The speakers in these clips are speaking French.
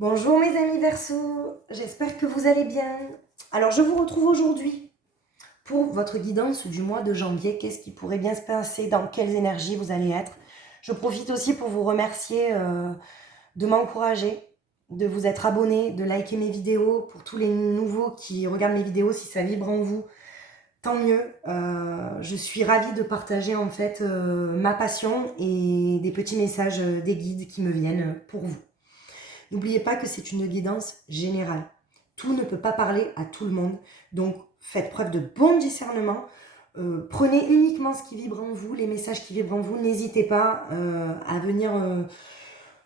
Bonjour mes amis Verseau, j'espère que vous allez bien. Alors je vous retrouve aujourd'hui pour votre guidance du mois de janvier. Qu'est-ce qui pourrait bien se passer, dans quelles énergies vous allez être. Je profite aussi pour vous remercier de m'encourager, de vous être abonné, de liker mes vidéos. Pour tous les nouveaux qui regardent mes vidéos, si ça vibre en vous, tant mieux. Je suis ravie de partager en fait ma passion et des petits messages des guides qui me viennent pour vous. N'oubliez pas que c'est une guidance générale. Tout ne peut pas parler à tout le monde. Donc, faites preuve de bon discernement. Prenez uniquement ce qui vibre en vous, les messages qui vibrent en vous. N'hésitez pas à venir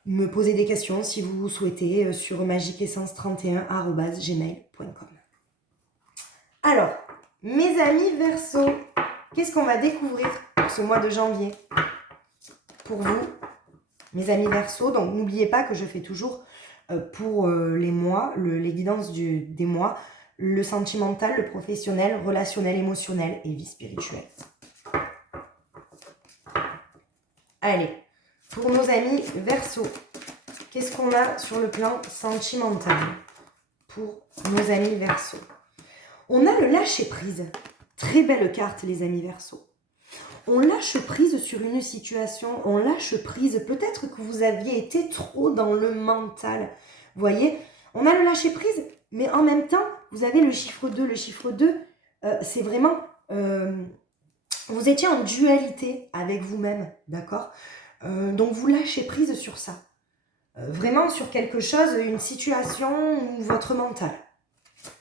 me poser des questions si vous souhaitez sur magiqueessence31@gmail.com. Alors, mes amis Verseau, qu'est-ce qu'on va découvrir pour ce mois de janvier pour vous, mes amis Verseau? Donc, n'oubliez pas que je fais toujours pour les mois, les guidances des mois, le sentimental, le professionnel, relationnel, émotionnel et vie spirituelle. Allez, pour nos amis Verseau, qu'est-ce qu'on a sur le plan sentimental pour nos amis Verseau? On a le lâcher-prise. Très belle carte, les amis Verseau. On lâche prise sur une situation, on lâche prise. Peut-être que vous aviez été trop dans le mental. Vous voyez, on a le lâcher prise, mais en même temps, vous avez le chiffre 2. Le chiffre 2, c'est vraiment... vous étiez en dualité avec vous-même, d'accord? Donc vous lâchez prise sur ça. Vraiment sur quelque chose, une situation ou votre mental.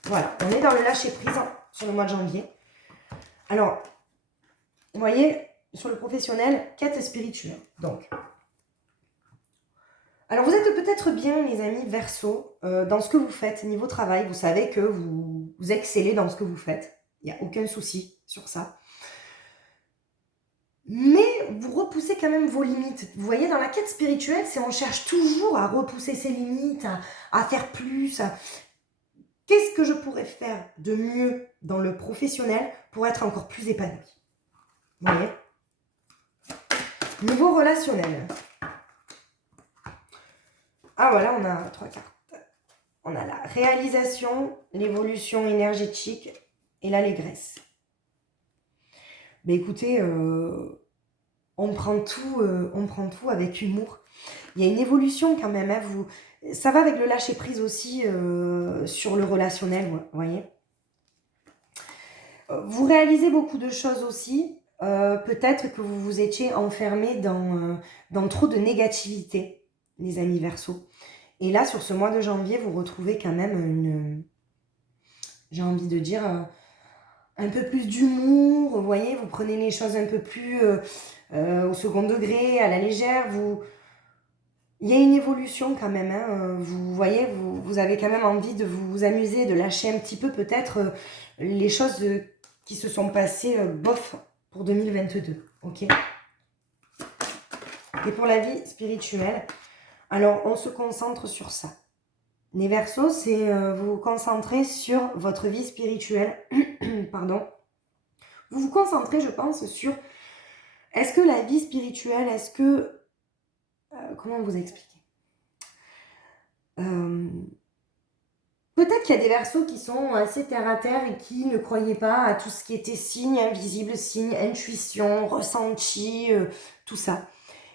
Voilà, on est dans le lâcher prise sur le mois de janvier. Alors, vous voyez, sur le professionnel, quête spirituelle. Donc, alors vous êtes peut-être bien, mes amis Verseau, dans ce que vous faites, niveau travail. Vous savez que vous excellez dans ce que vous faites. Il n'y a aucun souci sur ça. Mais vous repoussez quand même vos limites. Vous voyez, dans la quête spirituelle, c'est on cherche toujours à repousser ses limites, à faire plus. Qu'est-ce que je pourrais faire de mieux dans le professionnel pour être encore plus épanoui? Vous voyez? Niveau relationnel. Ah voilà, on a 3 cartes. On a la réalisation, l'évolution énergétique et l'allégresse. Mais écoutez, on prend tout avec humour. Il y a une évolution quand même. Hein, ça va avec le lâcher prise aussi sur le relationnel, vous voyez. Vous réalisez beaucoup de choses aussi. Peut-être que vous vous étiez enfermé dans trop de négativité, les amis Verseau. Et là, sur ce mois de janvier, vous retrouvez quand même j'ai envie de dire, un peu plus d'humour. Vous voyez, vous prenez les choses un peu plus au second degré, à la légère. Il y a une évolution quand même. Hein. Vous voyez, vous avez quand même envie de vous amuser, de lâcher un petit peu peut-être les choses qui se sont passées bof pour 2022. Ok. Et pour la vie spirituelle, alors on se concentre sur ça. Les Verseaux, c'est vous vous concentrez sur votre vie spirituelle. Pardon. Vous vous concentrez, je pense, sur est-ce que la vie spirituelle, est-ce que... comment vous expliquer? Peut-être qu'il y a des Verseaux qui sont assez terre à terre et qui ne croyaient pas à tout ce qui était signe invisible, signe, intuition, ressenti, tout ça.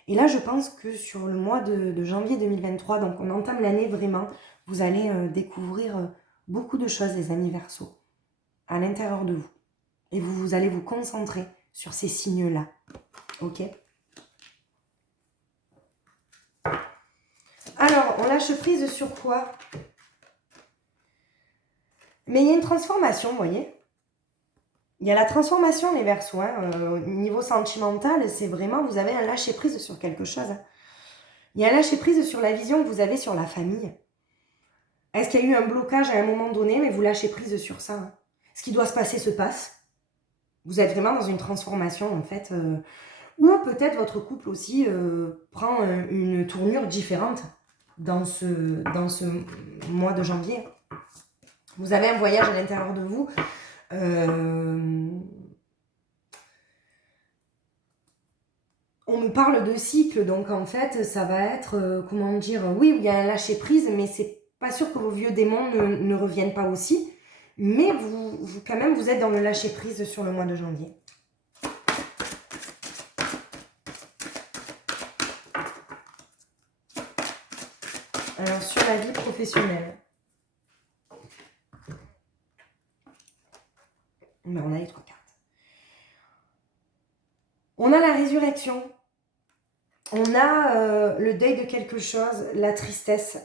Et là, je pense que sur le mois de janvier 2023, donc on entame l'année vraiment, vous allez découvrir beaucoup de choses, les amis Verseaux, à l'intérieur de vous. Et vous allez vous concentrer sur ces signes-là. Ok? Alors, on lâche prise sur quoi? Mais il y a une transformation, vous voyez? Il y a la transformation, les Verseaux. Hein. Au niveau sentimental, c'est vraiment, vous avez un lâcher prise sur quelque chose. Hein. Il y a un lâcher prise sur la vision que vous avez sur la famille. Est-ce qu'il y a eu un blocage à un moment donné, mais vous lâchez prise sur ça? Hein. Ce qui doit se passer se passe. Vous êtes vraiment dans une transformation, en fait. Ou peut-être votre couple aussi prend une tournure différente dans ce mois de janvier. Vous avez un voyage à l'intérieur de vous. on me parle de cycle, donc en fait, ça va être, comment dire, oui, il y a un lâcher-prise, mais c'est pas sûr que vos vieux démons ne reviennent pas aussi. Mais quand même, vous êtes dans le lâcher-prise sur le mois de janvier. Alors, sur la vie professionnelle. Ben, on a les 3 cartes. On a la résurrection. On a le deuil de quelque chose, la tristesse.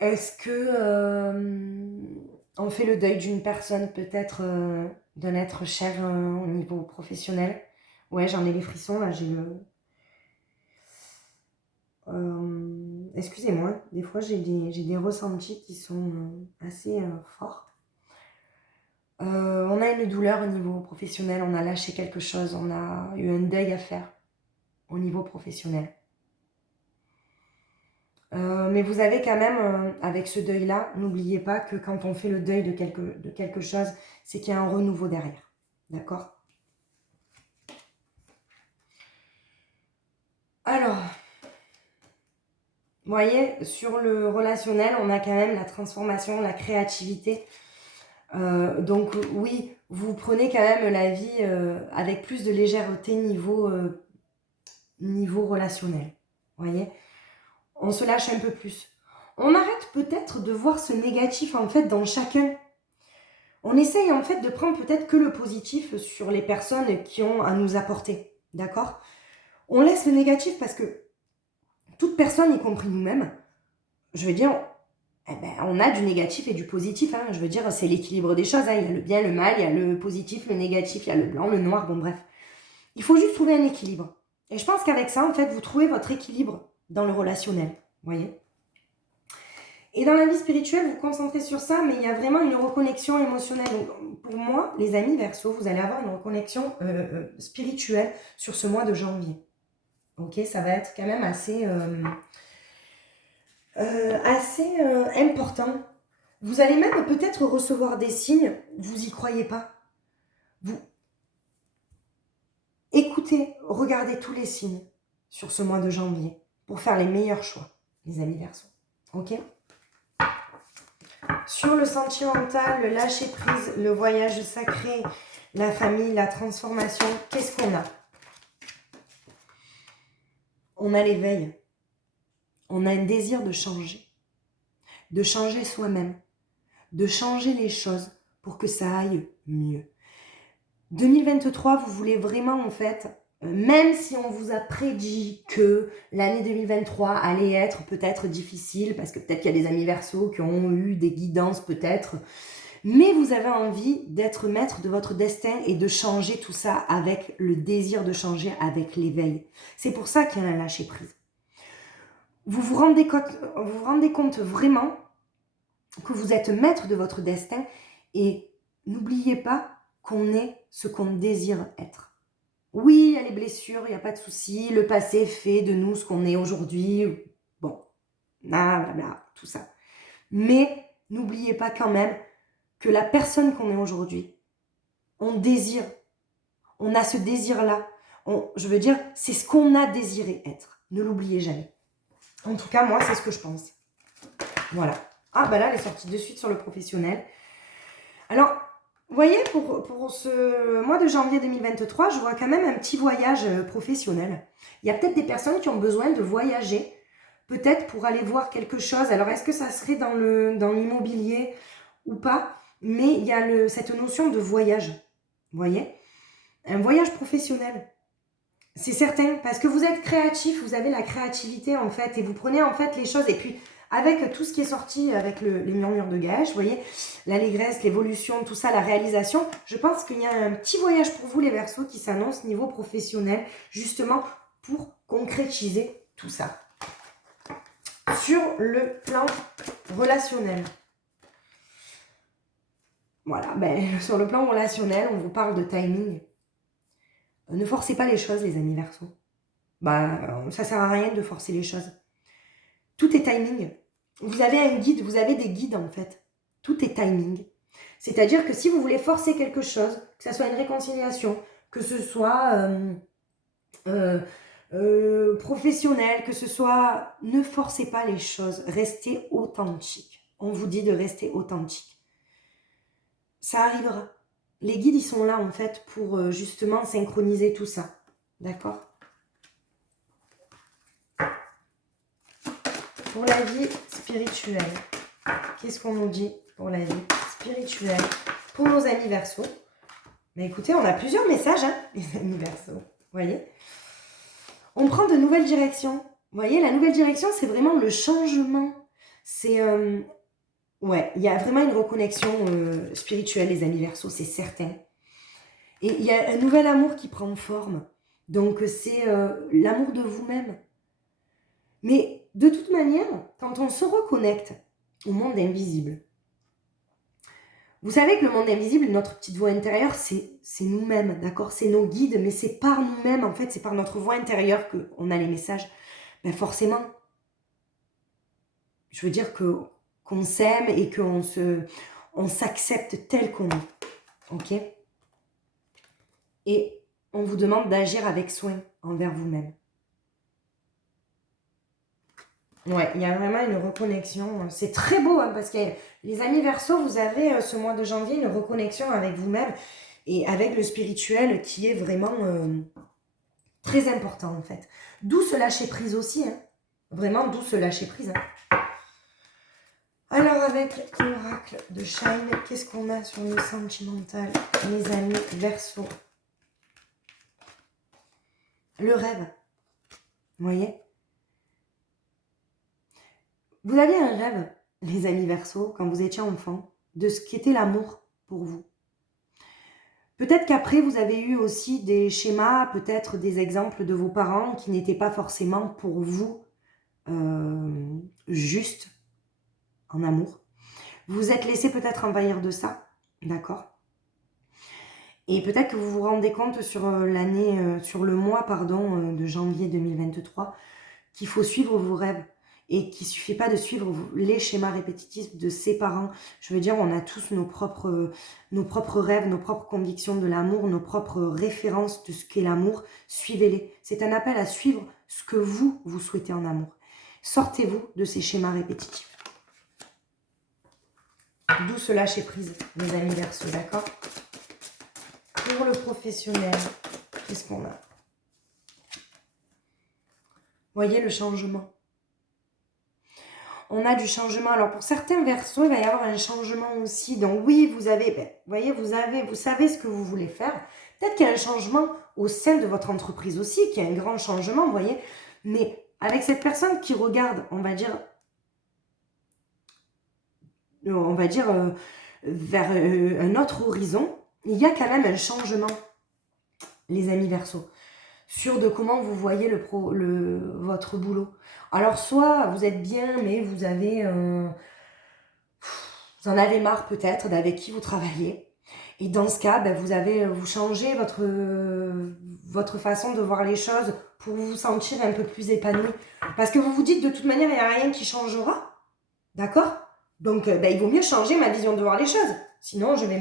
Est-ce que on fait le deuil d'une personne, peut-être d'un être cher au niveau professionnel? Ouais, j'en ai les frissons, là, j'ai le... excusez-moi, des fois j'ai des ressentis qui sont assez forts. On a une douleur au niveau professionnel, on a lâché quelque chose, on a eu un deuil à faire au niveau professionnel. Mais vous avez quand même, avec ce deuil-là, n'oubliez pas que quand on fait le deuil de quelque chose, c'est qu'il y a un renouveau derrière. D'accord? Alors, vous voyez, sur le relationnel, on a quand même la transformation, la créativité. Donc oui, vous prenez quand même la vie avec plus de légèreté niveau relationnel. Vous voyez? On se lâche un peu plus. On arrête peut-être de voir ce négatif en fait dans chacun. On essaye en fait de prendre peut-être que le positif sur les personnes qui ont à nous apporter. D'accord? On laisse le négatif parce que toute personne, y compris nous-mêmes, je veux dire, eh ben, on a du négatif et du positif. Hein. Je veux dire, c'est l'équilibre des choses. Hein. Il y a le bien, le mal, il y a le positif, le négatif, il y a le blanc, le noir, bon bref. Il faut juste trouver un équilibre. Et je pense qu'avec ça, en fait, vous trouvez votre équilibre dans le relationnel. Vous voyez? Et dans la vie spirituelle, vous concentrez sur ça, mais il y a vraiment une reconnexion émotionnelle. Donc, pour moi, les amis Verseau, vous allez avoir une reconnexion spirituelle sur ce mois de janvier. Ok, ça va être quand même assez important. Vous allez même peut-être recevoir des signes, vous y croyez pas. Vous écoutez, regardez tous les signes sur ce mois de janvier pour faire les meilleurs choix, les amis Verseau. Ok? Sur le sentimental, le lâcher-prise, le voyage sacré, la famille, la transformation, qu'est-ce qu'on a? On a l'éveil. On a un désir de changer soi-même, de changer les choses pour que ça aille mieux. 2023, vous voulez vraiment en fait, même si on vous a prédit que l'année 2023 allait être peut-être difficile, parce que peut-être qu'il y a des amis Verseau qui ont eu des guidances peut-être, mais vous avez envie d'être maître de votre destin et de changer tout ça avec le désir de changer, avec l'éveil. C'est pour ça qu'il y a un lâcher-prise. Vous vous rendez compte vraiment que vous êtes maître de votre destin et n'oubliez pas qu'on est ce qu'on désire être. Oui, il y a les blessures, il n'y a pas de souci, le passé fait de nous ce qu'on est aujourd'hui, bon, blablabla, tout ça. Mais n'oubliez pas quand même que la personne qu'on est aujourd'hui, on désire, on a ce désir-là, je veux dire, c'est ce qu'on a désiré être, ne l'oubliez jamais. En tout cas, moi, c'est ce que je pense. Voilà. Ah, bah là, elle est sortie de suite sur le professionnel. Alors, vous voyez, pour ce mois de janvier 2023, je vois quand même un petit voyage professionnel. Il y a peut-être des personnes qui ont besoin de voyager, peut-être pour aller voir quelque chose. Alors, est-ce que ça serait dans l'immobilier ou pas? Mais il y a cette notion de voyage. Vous voyez? Un voyage professionnel. C'est certain, parce que vous êtes créatif, vous avez la créativité en fait, et vous prenez en fait les choses, et puis avec tout ce qui est sorti, avec les murmures de Gaëche, vous voyez, l'allégresse, l'évolution, tout ça, la réalisation, je pense qu'il y a un petit voyage pour vous les Verseaux qui s'annonce niveau professionnel, justement pour concrétiser tout ça. Sur le plan relationnel. Voilà, ben, sur le plan relationnel, on vous parle de timing. Ne forcez pas les choses, les amis Verseaux. Bah, ça sert à rien de forcer les choses. Tout est timing. Vous avez un guide, vous avez des guides en fait. Tout est timing. C'est-à-dire que si vous voulez forcer quelque chose, que ça soit une réconciliation, que ce soit professionnel, que ce soit... Ne forcez pas les choses, restez authentique. On vous dit de rester authentique. Ça arrivera. Les guides, ils sont là, en fait, pour justement synchroniser tout ça. D'accord? Pour la vie spirituelle, qu'est-ce qu'on nous dit pour la vie spirituelle? Pour nos amis Verseaux, mais écoutez, on a plusieurs messages, hein, les amis Verseaux. Vous voyez? On prend de nouvelles directions. Vous voyez, la nouvelle direction, c'est vraiment le changement. C'est... ouais, il y a vraiment une reconnexion spirituelle, les amis Verseaux, c'est certain. Et il y a un nouvel amour qui prend forme. Donc, c'est l'amour de vous-même. Mais de toute manière, quand on se reconnecte au monde invisible, vous savez que le monde invisible, notre petite voix intérieure, c'est nous-mêmes, d'accord? C'est nos guides, mais c'est par nous-mêmes, en fait, c'est par notre voix intérieure qu'on a les messages. Ben forcément, je veux dire qu'on s'aime et on s'accepte tel qu'on est, ok? Et on vous demande d'agir avec soin envers vous-même. Ouais, il y a vraiment une reconnexion. C'est très beau, hein, parce que les amis Verseaux, vous avez ce mois de janvier une reconnexion avec vous-même et avec le spirituel qui est vraiment très important en fait. D'où ce lâcher-prise aussi, hein. Vraiment, d'où ce lâcher-prise. Hein. Alors avec l'oracle de Shine, qu'est-ce qu'on a sur le sentimental, les amis Verseaux? Le rêve, vous voyez? Vous aviez un rêve, les amis Verseaux, quand vous étiez enfant, de ce qu'était l'amour pour vous. Peut-être qu'après, vous avez eu aussi des schémas, peut-être des exemples de vos parents qui n'étaient pas forcément pour vous juste en amour. Vous vous êtes laissé peut-être envahir de ça, d'accord? Et peut-être que vous vous rendez compte sur sur le mois, pardon, de janvier 2023, qu'il faut suivre vos rêves et qu'il ne suffit pas de suivre les schémas répétitifs de ses parents. Je veux dire, on a tous nos propres rêves, nos propres convictions de l'amour, nos propres références de ce qu'est l'amour. Suivez-les. C'est un appel à suivre ce que vous souhaitez en amour. Sortez-vous de ces schémas répétitifs. D'où ce lâcher prise, mes amis Verseaux, d'accord? Pour le professionnel, qu'est-ce qu'on a? Voyez le changement. On a du changement. Alors, pour certains Verseaux, il va y avoir un changement aussi. Donc, oui, vous avez, voyez, vous savez ce que vous voulez faire. Peut-être qu'il y a un changement au sein de votre entreprise aussi, qu'il y a un grand changement, vous voyez. Mais avec cette personne qui regarde, on va dire vers un autre horizon, il y a quand même un changement, les amis Verseaux, sur de comment vous voyez votre boulot. Alors, soit vous êtes bien, mais vous en avez marre peut-être d'avec qui vous travaillez. Et dans ce cas, vous changez votre façon de voir les choses pour vous sentir un peu plus épanoui. Parce que vous vous dites, de toute manière, il n'y a rien qui changera. D'accord? Donc, il vaut mieux changer ma vision de voir les choses. Sinon, je vais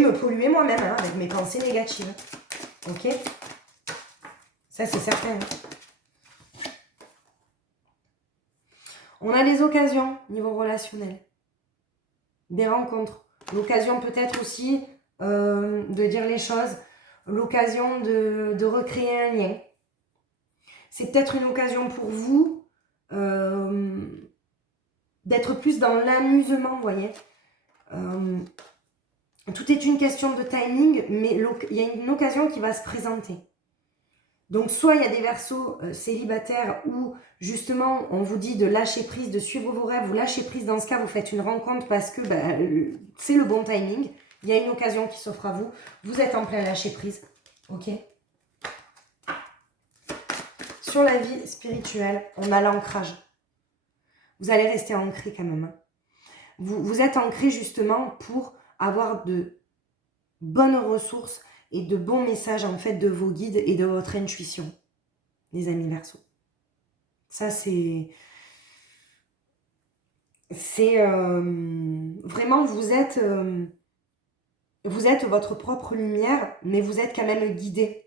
me polluer moi-même hein, avec mes pensées négatives. Ok? Ça, c'est certain. On a des occasions niveau relationnel. Des rencontres. L'occasion peut-être aussi de dire les choses. L'occasion de recréer un lien. C'est peut-être une occasion pour vous d'être plus dans l'amusement, vous voyez. Tout est une question de timing, mais il y a une occasion qui va se présenter. Donc, soit il y a des Verseaux célibataires où, justement, on vous dit de lâcher prise, de suivre vos rêves, vous lâchez prise. Dans ce cas, vous faites une rencontre parce que c'est le bon timing. Il y a une occasion qui s'offre à vous. Vous êtes en plein lâcher prise. Ok? Sur la vie spirituelle, on a l'ancrage. Vous allez rester ancré quand même. Hein. Vous êtes ancré justement pour avoir de bonnes ressources et de bons messages en fait de vos guides et de votre intuition, les amis Verseaux. Ça c'est vraiment vous êtes vous êtes votre propre lumière, mais vous êtes quand même guidé.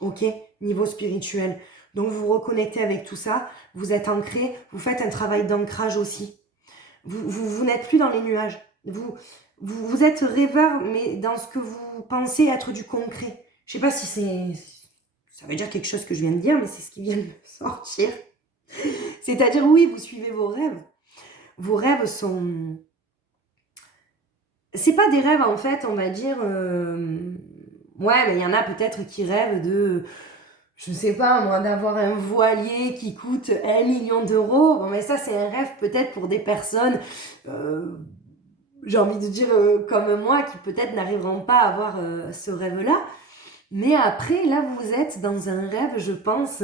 Ok, niveau spirituel. Donc vous vous reconnectez avec tout ça, vous êtes ancré, vous faites un travail d'ancrage aussi. Vous n'êtes plus dans les nuages. Vous êtes rêveur, mais dans ce que vous pensez être du concret. Je sais pas si ça veut dire quelque chose que je viens de dire, mais c'est ce qui vient de me sortir. C'est-à-dire, oui, vous suivez vos rêves. Vos rêves sont... C'est pas des rêves, en fait, on va dire... Ouais, mais il y en a peut-être qui rêvent de... Je sais pas, moi, d'avoir un voilier qui coûte 1 million d'euros. Bon, mais ça, c'est un rêve peut-être pour des personnes... j'ai envie de dire comme moi, qui peut-être n'arriveront pas à avoir ce rêve-là. Mais après, là, vous êtes dans un rêve, je pense,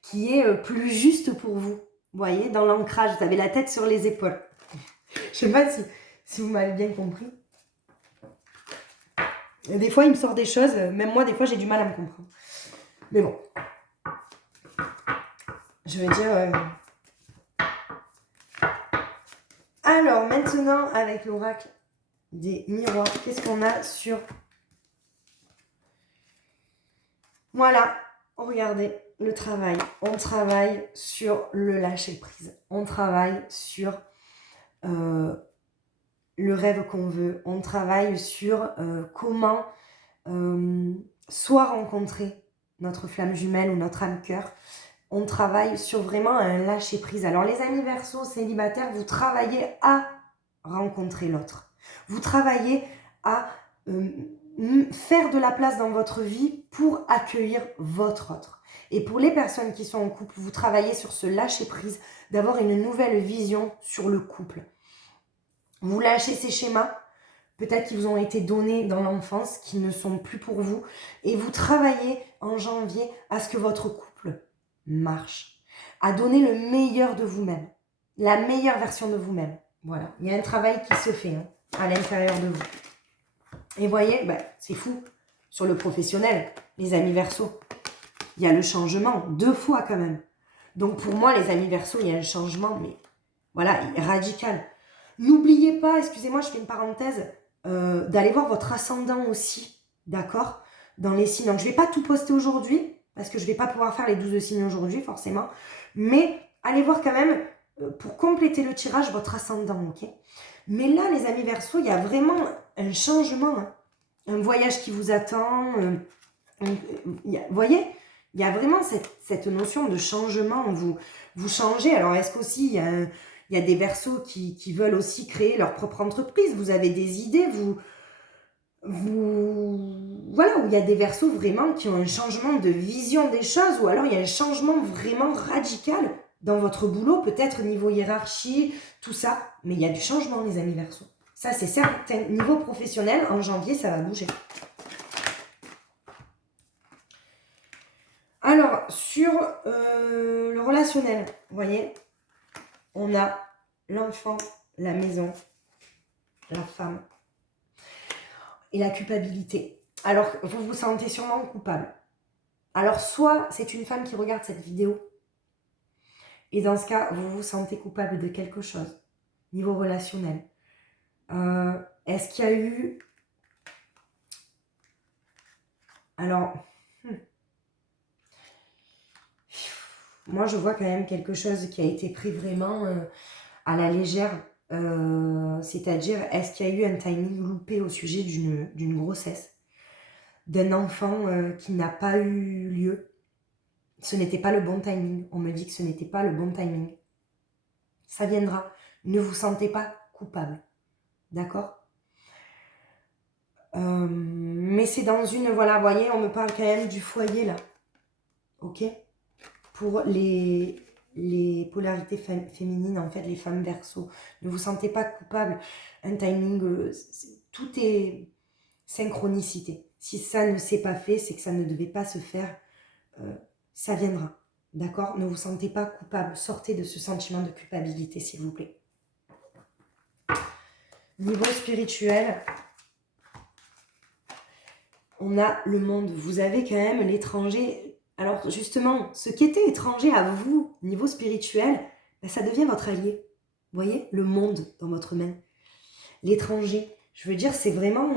qui est plus juste pour vous. Vous voyez, dans l'ancrage, vous avez la tête sur les épaules. Je sais pas si vous m'avez bien compris. Et des fois, il me sort des choses, même moi, des fois, j'ai du mal à me comprendre. Mais bon. Je veux dire... Alors, maintenant, avec l'oracle des miroirs, qu'est-ce qu'on a sur... Voilà, regardez le travail. On travaille sur le lâcher-prise. On travaille sur le rêve qu'on veut. On travaille sur comment soit rencontrer notre flamme jumelle ou notre âme cœur. On travaille sur vraiment un lâcher-prise. Alors les amis Verseaux célibataires, vous travaillez à rencontrer l'autre. Vous travaillez à faire de la place dans votre vie pour accueillir votre autre. Et pour les personnes qui sont en couple, vous travaillez sur ce lâcher-prise, d'avoir une nouvelle vision sur le couple. Vous lâchez ces schémas, peut-être qui vous ont été donnés dans l'enfance, qui ne sont plus pour vous, et vous travaillez en janvier à ce que votre couple marche, à donner le meilleur de vous-même, la meilleure version de vous-même. Voilà, il y a un travail qui se fait à l'intérieur de vous. Et voyez, c'est fou, sur le professionnel, les amis Verseaux, il y a le changement, 2 fois quand même. Donc pour moi, les amis Verseaux, il y a un changement, mais voilà, radical. N'oubliez pas, excusez-moi, je fais une parenthèse, d'aller voir votre ascendant aussi, d'accord, dans les signes. Donc je ne vais pas tout poster aujourd'hui, parce que je ne vais pas pouvoir faire les 12 signes aujourd'hui, forcément. Mais allez voir quand même, pour compléter le tirage, votre ascendant, ok? Mais là, les amis Verseaux, il y a vraiment un changement, un voyage qui vous attend. Vous voyez, il y a vraiment cette notion de changement. Vous changez. Alors, est-ce qu'aussi, il y a des Verseaux qui veulent aussi créer leur propre entreprise? Vous avez des idées, voilà, où il y a des Verseaux vraiment qui ont un changement de vision des choses, ou alors il y a un changement vraiment radical dans votre boulot, peut-être niveau hiérarchie, tout ça. Mais il y a du changement, les amis Verseaux. Ça, c'est certain. Niveau professionnel, en janvier, ça va bouger. Alors, sur le relationnel, vous voyez, on a l'enfant, la maison, la femme et la culpabilité. Alors, vous vous sentez sûrement coupable. Alors, soit c'est une femme qui regarde cette vidéo, et dans ce cas, vous vous sentez coupable de quelque chose, niveau relationnel. Est-ce qu'il y a eu... Alors, moi, je vois quand même quelque chose qui a été pris vraiment à la légère. C'est-à-dire, est-ce qu'il y a eu un timing loupé au sujet d'une grossesse, d'un enfant qui n'a pas eu lieu? Ce n'était pas le bon timing. On me dit que ce n'était pas le bon timing. Ça viendra. Ne vous sentez pas coupable. D'accord? Mais c'est dans une... Voilà, vous voyez, on me parle quand même du foyer, là. Ok? Pour les polarités féminines, en fait, les femmes Verseaux. Ne vous sentez pas coupable. Un timing, tout est synchronicité. Si ça ne s'est pas fait, c'est que ça ne devait pas se faire. Ça viendra. D'accord? Ne vous sentez pas coupable. Sortez de ce sentiment de culpabilité, s'il vous plaît. Niveau spirituel, on a le monde. Vous avez quand même l'étranger. Alors justement, ce qui était étranger à vous, niveau spirituel, ça devient votre allié. Vous voyez? Le monde dans votre main. L'étranger. Je veux dire, c'est vraiment...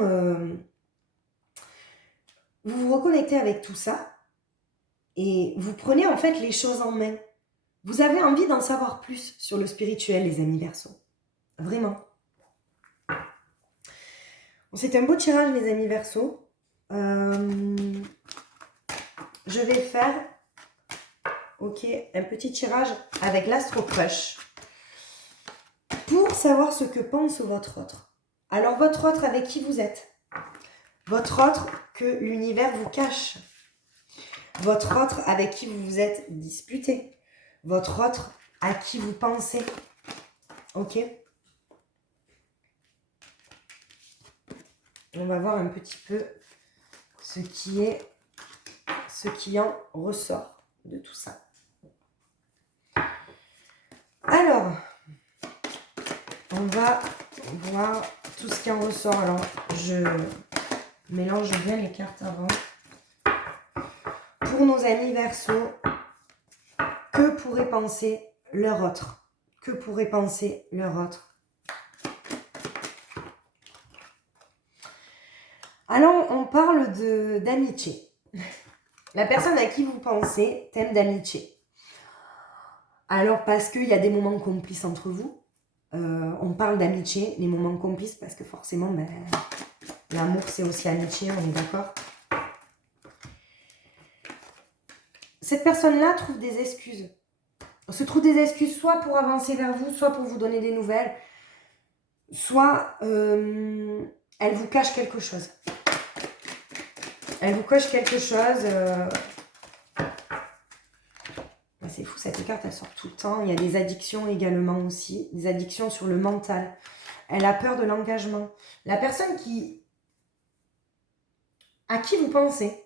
vous vous reconnectez avec tout ça et vous prenez en fait les choses en main. Vous avez envie d'en savoir plus sur le spirituel, les amis Verseaux. Vraiment. C'est un beau tirage, les amis Verseaux. Je vais faire un petit tirage avec l'Astro Crush pour savoir ce que pense votre autre. Alors, votre autre avec qui vous êtes. Votre autre que l'univers vous cache. Votre autre avec qui vous vous êtes disputé. Votre autre à qui vous pensez. Ok? On va voir un petit peu ce qui en ressort de tout ça. Alors, on va voir tout ce qui en ressort. Alors, je mélange bien les cartes avant. Pour nos amis Verseaux, que pourrait penser leur autre? Que pourrait penser leur autre? Alors, on parle d'amitié. La personne à qui vous pensez t'aime d'amitié. Alors, parce qu'il y a des moments complices entre vous. On parle d'amitié, les moments complices, parce que forcément, l'amour, c'est aussi amitié, on est d'accord? Cette personne-là trouve des excuses. Se trouve des excuses soit pour avancer vers vous, soit pour vous donner des nouvelles, soit elle vous cache quelque chose. Elle vous cache quelque chose. C'est fou, cette carte, elle sort tout le temps. Il y a des addictions également aussi, des addictions sur le mental. Elle a peur de l'engagement. La personne à qui vous pensez,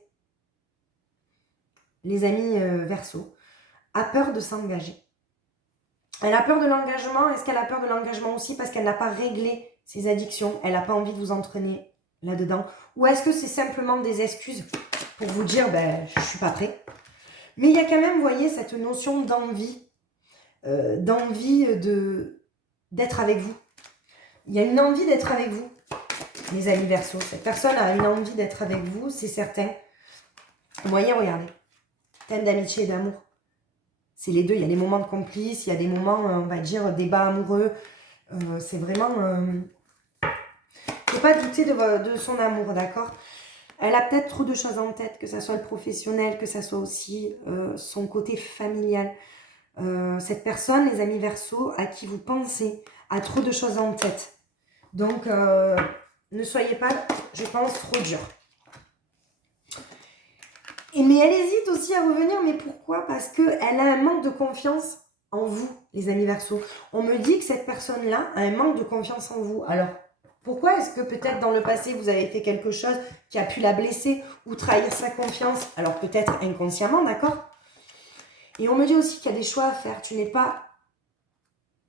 les amis Verseaux, a peur de s'engager. Elle a peur de l'engagement. Est-ce qu'elle a peur de l'engagement aussi parce qu'elle n'a pas réglé ses addictions? Elle n'a pas envie de vous entraîner là-dedans? Ou est-ce que c'est simplement des excuses pour vous dire, je ne suis pas prêt? Mais il y a quand même, vous voyez, cette notion d'envie, d'être avec vous. Il y a une envie d'être avec vous, les amis Verseaux. Cette personne a une envie d'être avec vous, c'est certain. Vous voyez, regardez. Thème d'amitié et d'amour. C'est les deux. Il y a des moments de complices, il y a des moments, on va dire, débat amoureux. C'est vraiment... il ne faut pas douter de son amour, d'accord? Elle a peut-être trop de choses en tête, que ce soit le professionnel, que ce soit aussi son côté familial. Cette personne, les amis Verseaux, à qui vous pensez, a trop de choses en tête. Donc, ne soyez pas, je pense, trop dur. Mais elle hésite aussi à revenir, mais pourquoi? Parce qu'elle a un manque de confiance en vous, les amis Verseaux. On me dit que cette personne-là a un manque de confiance en vous. Alors, pourquoi est-ce que peut-être dans le passé, vous avez fait quelque chose qui a pu la blesser ou trahir sa confiance? Alors peut-être inconsciemment, d'accord? Et on me dit aussi qu'il y a des choix à faire. Tu n'es pas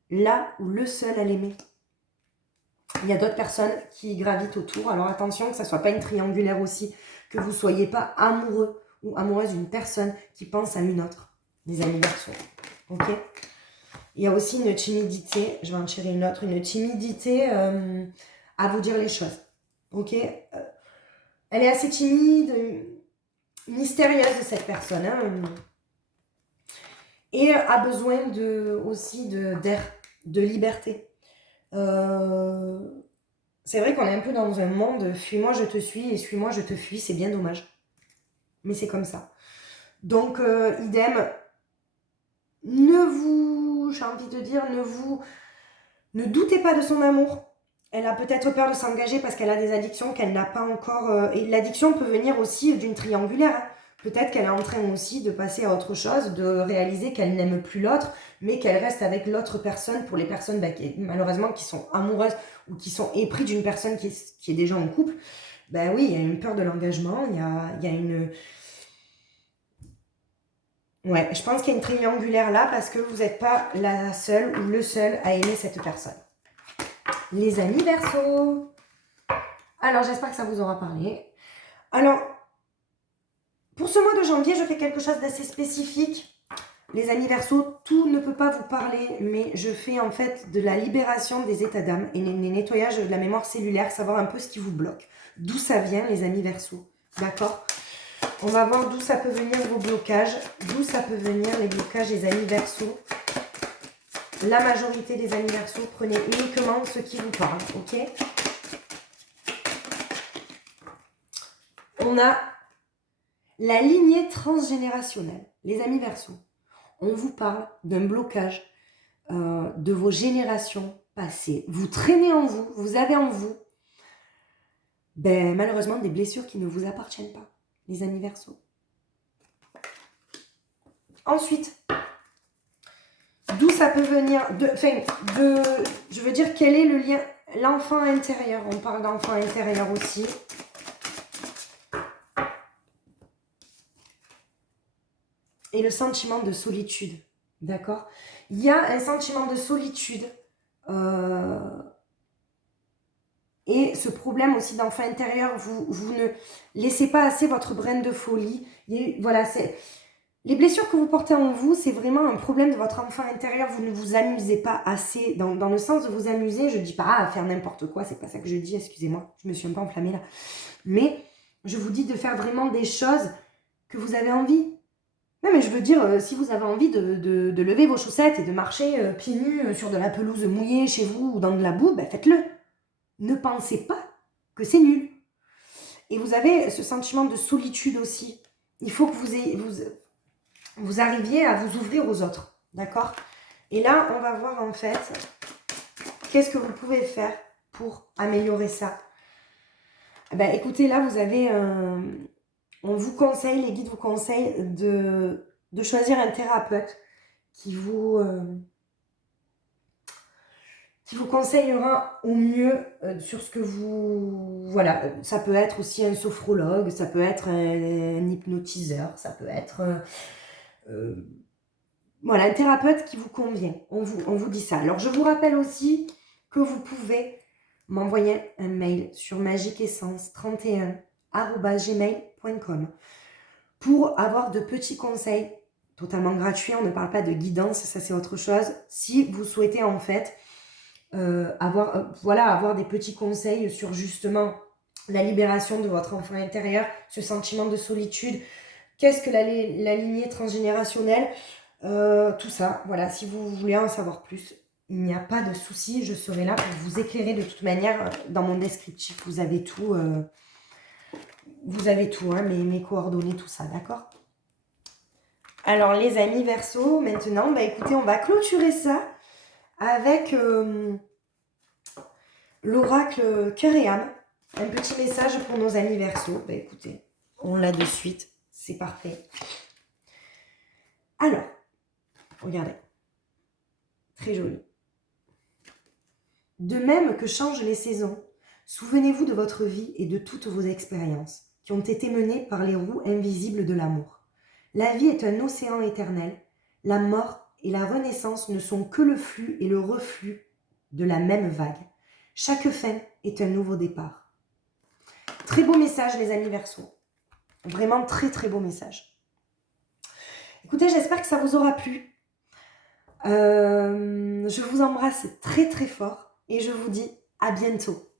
là ou le seul à l'aimer. Il y a d'autres personnes qui gravitent autour. Alors attention que ça ne soit pas une triangulaire aussi, que vous ne soyez pas amoureux ou amoureuse d'une personne qui pense à une autre. Les amis Verseaux. Ok? Il y a aussi une timidité, je vais en tirer une autre, une timidité à vous dire les choses. Ok? Elle est assez timide, mystérieuse cette personne. Hein, et a besoin aussi d'air, de liberté. C'est vrai qu'on est un peu dans un monde fuis-moi je te suis et suis-moi je te fuis, c'est bien dommage. Mais c'est comme ça. Donc, idem, j'ai envie de dire, ne doutez pas de son amour. Elle a peut-être peur de s'engager parce qu'elle a des addictions qu'elle n'a pas encore... et l'addiction peut venir aussi d'une triangulaire. Hein. Peut-être qu'elle est en train aussi de passer à autre chose, de réaliser qu'elle n'aime plus l'autre, mais qu'elle reste avec l'autre personne pour les personnes malheureusement qui sont amoureuses ou qui sont épris d'une personne qui est déjà en couple. Oui, il y a une peur de l'engagement, il y a une... Ouais, je pense qu'il y a une triangulaire là parce que vous n'êtes pas la seule ou le seul à aimer cette personne. Les amis Verseaux. Alors, j'espère que ça vous aura parlé. Alors, pour ce mois de janvier, je fais quelque chose d'assez spécifique. les amis Verseau, tout ne peut pas vous parler, mais je fais en fait de la libération des états d'âme et des nettoyages de la mémoire cellulaire, savoir un peu ce qui vous bloque. D'où ça vient, les amis Verseau. D'accord? On va voir d'où ça peut venir vos blocages, d'où ça peut venir les blocages des amis Verseau. La majorité des amis Verseau, prenez uniquement ce qui vous parle, ok? On a la lignée transgénérationnelle. Les amis Verseau, on vous parle d'un blocage de vos générations passées. Vous traînez en vous, vous avez en vous, malheureusement, des blessures qui ne vous appartiennent pas, les amis Verseau. Ensuite, d'où ça peut venir, je veux dire, quel est le lien, l'enfant intérieur, on parle d'enfant intérieur aussi. Et le sentiment de solitude, d'accord? Il y a un sentiment de solitude et ce problème aussi d'enfant intérieur, vous ne laissez pas assez votre graine de folie. Et voilà, les blessures que vous portez en vous, c'est vraiment un problème de votre enfant intérieur. Vous ne vous amusez pas assez. Dans le sens de vous amuser, je ne dis pas à faire n'importe quoi, c'est pas ça que je dis, excusez-moi, je me suis un peu enflammée là. Mais je vous dis de faire vraiment des choses que vous avez envie. Non, mais je veux dire, si vous avez envie de lever vos chaussettes et de marcher pieds nus sur de la pelouse mouillée chez vous ou dans de la boue, faites-le. Ne pensez pas que c'est nul. Et vous avez ce sentiment de solitude aussi. Il faut que vous arriviez à vous ouvrir aux autres, d'accord? Et là, on va voir en fait, qu'est-ce que vous pouvez faire pour améliorer ça? Écoutez, là, vous avez... on vous conseille, les guides vous conseillent de choisir un thérapeute qui vous conseillera au mieux sur ce que vous... Voilà, ça peut être aussi un sophrologue, ça peut être un hypnotiseur, ça peut être... voilà, un thérapeute qui vous convient. On vous dit ça. Alors, je vous rappelle aussi que vous pouvez m'envoyer un mail sur magiqueessence31@gmail.com pour avoir de petits conseils totalement gratuits. On ne parle pas de guidance, ça c'est autre chose. Si vous souhaitez en fait avoir des petits conseils sur justement la libération de votre enfant intérieur, ce sentiment de solitude, qu'est-ce que la lignée transgénérationnelle, tout ça, voilà, si vous voulez en savoir plus, il n'y a pas de souci, je serai là pour vous éclairer de toute manière. Dans mon descriptif, vous avez tout, hein, mes coordonnées, tout ça, d'accord? Alors, les amis Verseau, maintenant, écoutez, on va clôturer ça avec l'oracle Cœur et âme. Un petit message pour nos amis Verseau. Écoutez, on l'a de suite, c'est parfait. Alors, regardez, très joli. De même que changent les saisons, souvenez-vous de votre vie et de toutes vos expériences qui ont été menées par les roues invisibles de l'amour. La vie est un océan éternel. La mort et la renaissance ne sont que le flux et le reflux de la même vague. Chaque fin est un nouveau départ. Très beau message, les amis Verseau. Vraiment très très beau message. Écoutez, j'espère que ça vous aura plu. Je vous embrasse très très fort et je vous dis à bientôt.